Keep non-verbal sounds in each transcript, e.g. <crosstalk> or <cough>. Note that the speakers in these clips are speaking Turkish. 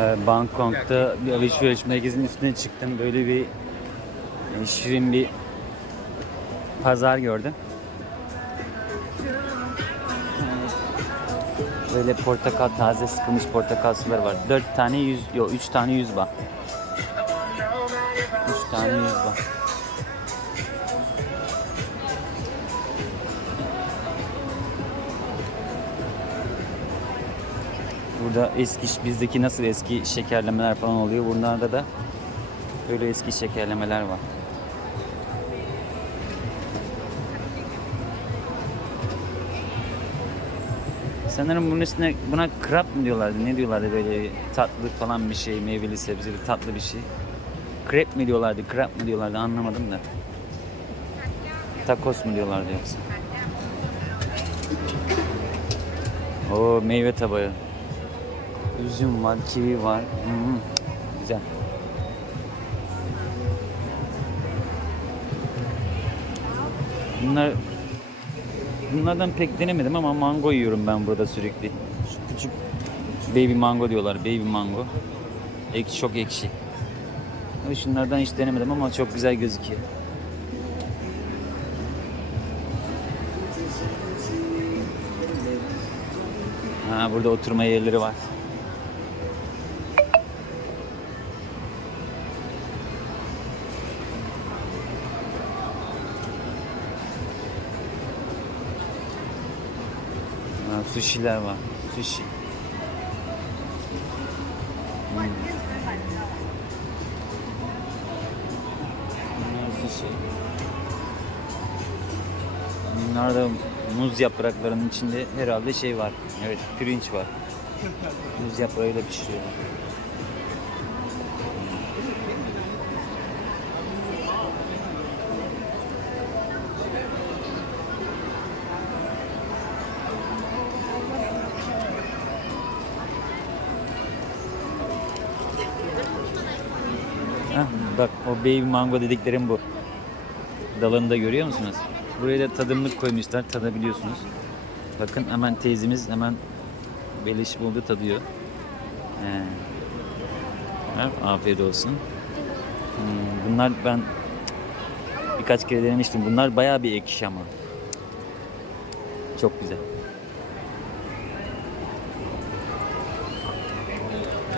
Ee, Bangkok'ta bir alışveriş merkezinin üstüne çıktım. Böyle bir şirin bir pazar gördüm. Ee, Böyle portakal, taze sıkılmış portakal suları var. 4 tane 100, yok 3 tane 100 baht. 3 tane 100 baht. Burada eski bizdeki nasıl eski şekerlemeler falan oluyor. Bunlarda da böyle eski şekerlemeler var. Sanırım bunun üstüne buna krap mı diyorlardı? Ne diyorlardı böyle tatlı falan bir şey, meyveli sebzeli tatlı bir şey. Krep mi diyorlardı, krap mı diyorlardı anlamadım da. Tacos mu diyorlardı yoksa? O meyve tabağı. Üzüm var, kivi var. Hmm, güzel. Bunlar bunlardan pek denemedim ama mango yiyorum ben burada sürekli. Şu küçük baby mango diyorlar, baby mango. Ekşi çok ekşi. Şunlardan hiç denemedim ama çok güzel gözüküyor. Ha, burada oturma yerleri var. Sushi'ler var. Sushi. Bunlar. Bunlar da muz yapraklarının içinde herhalde şey var. Evet, pirinç var. Muz yaprağıyla pişiriyorlar. Baby mango dediklerim bu. Dalını da görüyor musunuz? Buraya da tadımlık koymuşlar. Tadabiliyorsunuz. Bakın hemen teyzemiz hemen beleş buldu tadıyor. He. Afiyet olsun. Hmm, bunlar ben birkaç kere denemiştim. Bunlar bayağı bir ekşi ama. Çok güzel.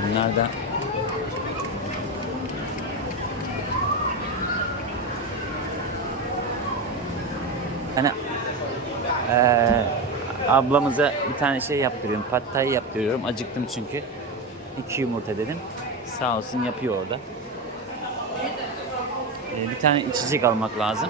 Bunlar da eee ablamıza bir tane şey yaptırıyorum. Pad thai yaptırıyorum. Acıktım çünkü. İki yumurta dedim. Sağ olsun yapıyor orada. Eee, bir tane içecek almak lazım.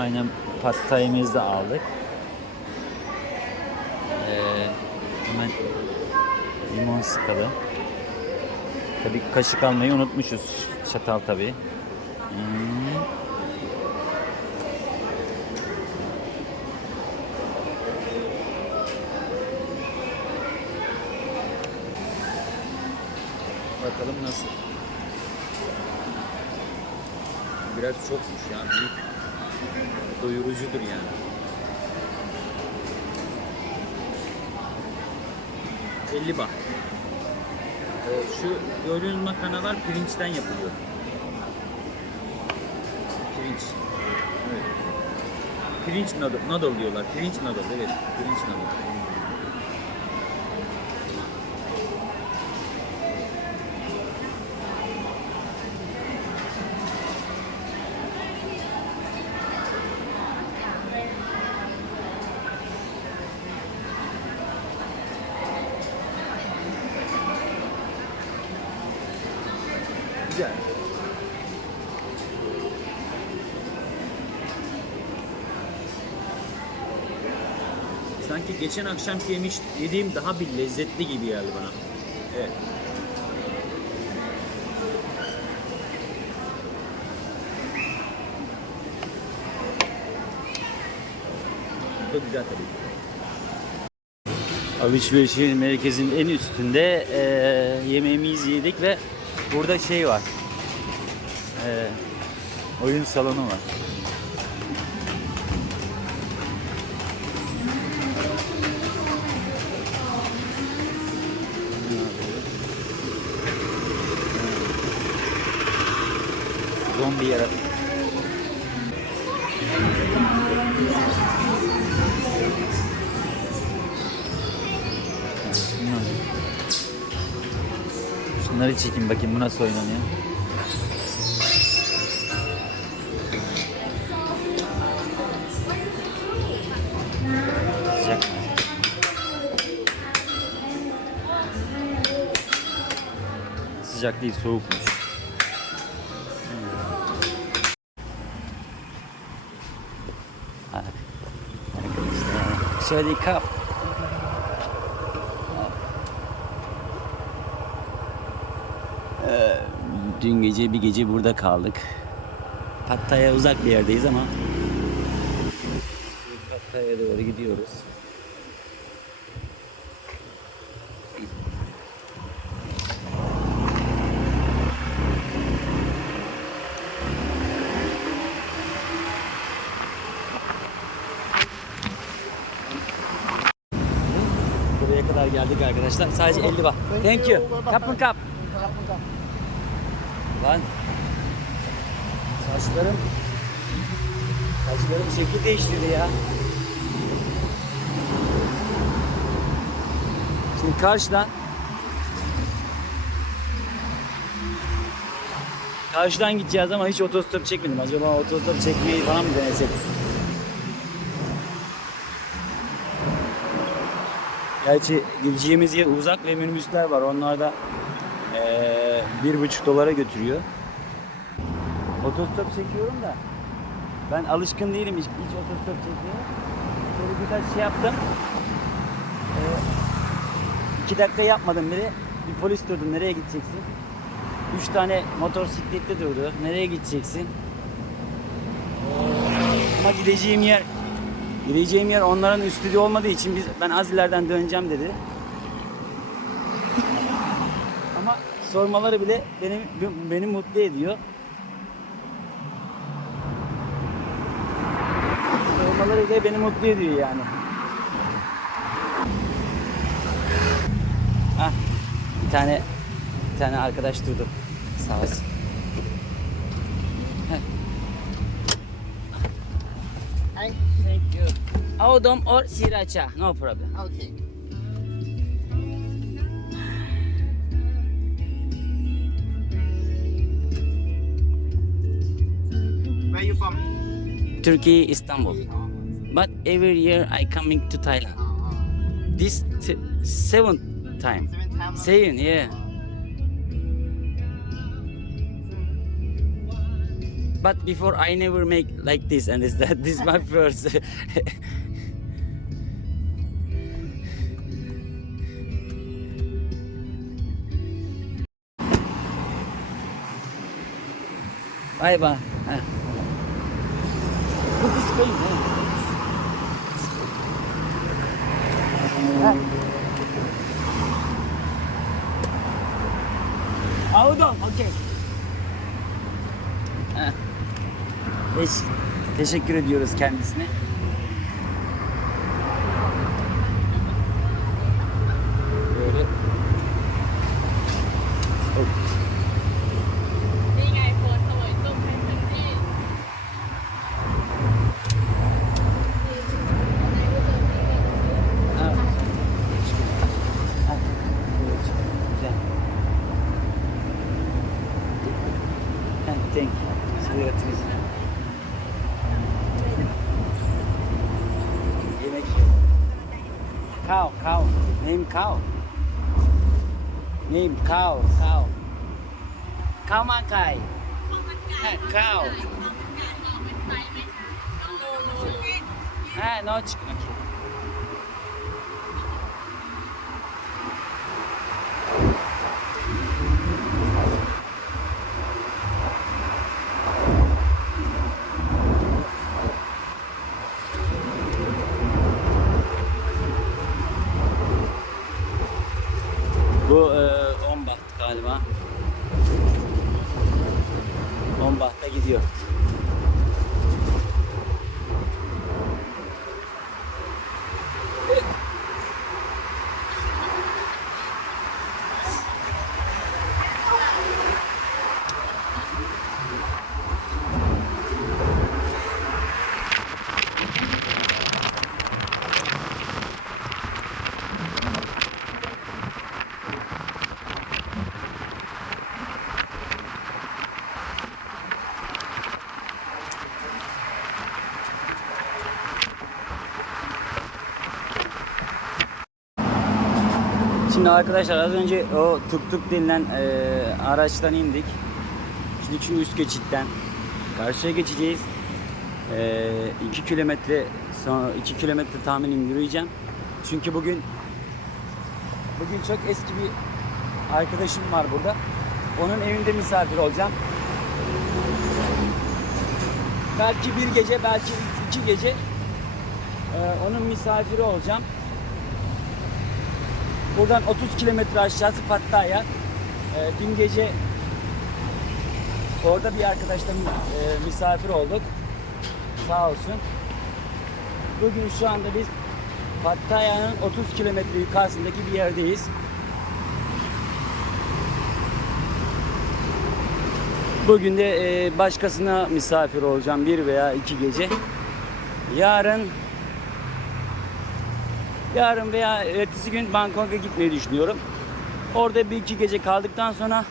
Aynen thai'mizi de aldık. Ee, hemen limon sıkalım. Tabii kaşık almayı unutmuşuz. Çatal tabii. Hmm. Bakalım nasıl. Biraz çokmuş ya. Büyük. Doyurucudur yani. Elli bak. Ee, şu gördüğünüz makarnalar pirinçten yapılıyor. Pirinç. Evet. Pirinç noodle, noodle diyorlar. Pirinç noodle evet. Pirinç noodle. Güzel. Sanki geçen akşam yemiş yediğim daha bir lezzetli gibi geldi bana. Evet. Bu güzel tabii. Alışverişin merkezin en üstünde eee yemeğimizi yedik ve burada şey var. Eee, oyun salonu var. Zombi yaratık. Şunlar. Şunları çekeyim bakayım bu nasıl oynanıyor. Sıcak değil soğukmuş. Arkadaşlar şöyle kap. Ee, Dün gece bir gece burada kaldık. Pattaya uzak bir yerdeyiz ama Pattaya'ya doğru gidiyoruz. Buraya kadar geldik arkadaşlar. Sadece 50 baht. Thank you. Kapın kap. Lan. Saçlarım Saçlarım şekil değiştirdi ya. Şimdi karşıdan Karşıdan gideceğiz ama hiç otostop çekmedim. Acaba otostop çekmeyi falan mı denesek? Gerçi gideceğimiz yer uzak ve minibüsler var. Onlar da bir buçuk dolara götürüyor. Otostop çekiyorum da ben alışkın değilim hiç, hiç otostop çekmeye. Şöyle birkaç şey yaptım. Ee, iki dakika yapmadım bile. Bir polis durdu. Nereye gideceksin? Üç tane motosikletli durdu. Nereye gideceksin? Ama gideceğim yer gideceğim yer onların üstü de olmadığı için biz ben az ileriden döneceğim dedi. Ama sormaları bile beni beni mutlu ediyor. Sormaları bile beni mutlu ediyor yani. Hah, bir tane bir tane arkadaş durdu. Sağ olsun. Aodom or sriracha, no problem. Okay. Where you from? Turkey, Istanbul. But every year I coming to Thailand. Ah, ah. This t- seventh time. Seven time. Ah. Seven, yeah. But before I never make like this and this <laughs> that this is my first. <laughs> Bye bye. This going. Ha. Ah. Ah, hold on, okay. Teşekkür ediyoruz kendisine. ข้าวนี่ข้าวข้าวข้าวมาไก่ข้าว Ha, no çıkıyor. Şimdi arkadaşlar az önce o tuk tuk denilen e, araçtan indik. Şimdi şu üst geçitten karşıya geçeceğiz. 2 kilometre sonra 2 kilometre tahminim yürüyeceğim. Çünkü bugün bugün çok eski bir arkadaşım var burada. Onun evinde misafir olacağım. Belki bir gece, belki iki gece e, onun misafiri olacağım. Buradan 30 kilometre aşağısı Pattaya. Ee, dün gece orada bir arkadaşla e, misafir olduk. Sağ olsun. Bugün şu anda biz Pattaya'nın 30 kilometre yukarısındaki bir yerdeyiz. Bugün de e, başkasına misafir olacağım bir veya iki gece. Yarın Yarın veya ertesi gün Bangkok'a gitmeyi düşünüyorum. Orada bir iki gece kaldıktan sonra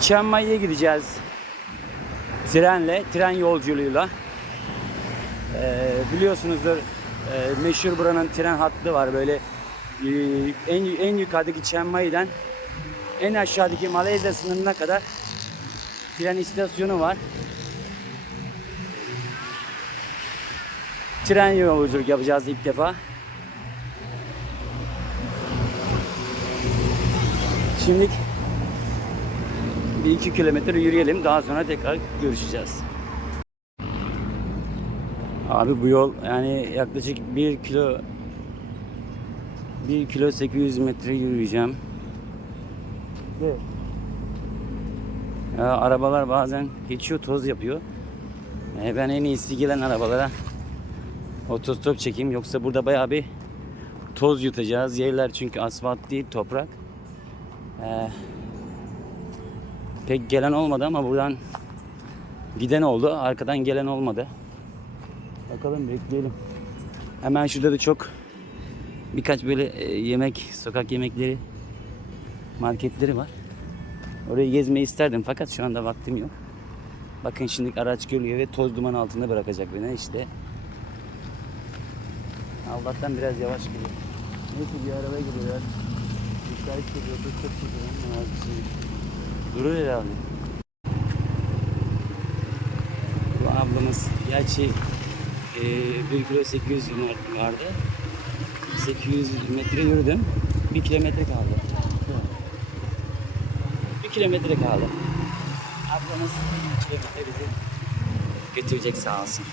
Chiang Mai'ye gideceğiz. Trenle, tren yolculuğuyla. Ee, biliyorsunuzdur e, meşhur buranın tren hattı var böyle e, en, en yukarıdaki Chiang Mai'den en aşağıdaki Malezya sınırına kadar tren istasyonu var. Tren yolculuk yapacağız ilk defa. Şimdi bir iki kilometre yürüyelim. Daha sonra tekrar görüşeceğiz. Abi bu yol yani yaklaşık 1 kilo 1 kilo 800 metre yürüyeceğim. Ya, arabalar bazen geçiyor toz yapıyor. E, ben en iyisi gelen arabalara otostop çekeyim yoksa burada bayağı bir toz yutacağız. Yerler çünkü asfalt değil toprak. Ee, pek gelen olmadı ama buradan giden oldu. Arkadan gelen olmadı. Bakalım bekleyelim. Hemen şurada da çok birkaç böyle e, yemek, sokak yemekleri marketleri var. Orayı gezmeyi isterdim fakat şu anda vaktim yok. Bakın şimdi araç geliyor ve toz duman altında bırakacak beni işte. Allah'tan biraz yavaş gidiyor. Neyse bir araba geliyor. Dikkat geliyor, dur çok çekiyor. Durur herhalde. ablamız. Gerçi e, 1 kilo 800 vardı. 800 metre yürüdüm. 1 kilometre kaldı. 1 kilometre kaldı. Ablamız 1 kilometre bizi götürecek sağ olsun.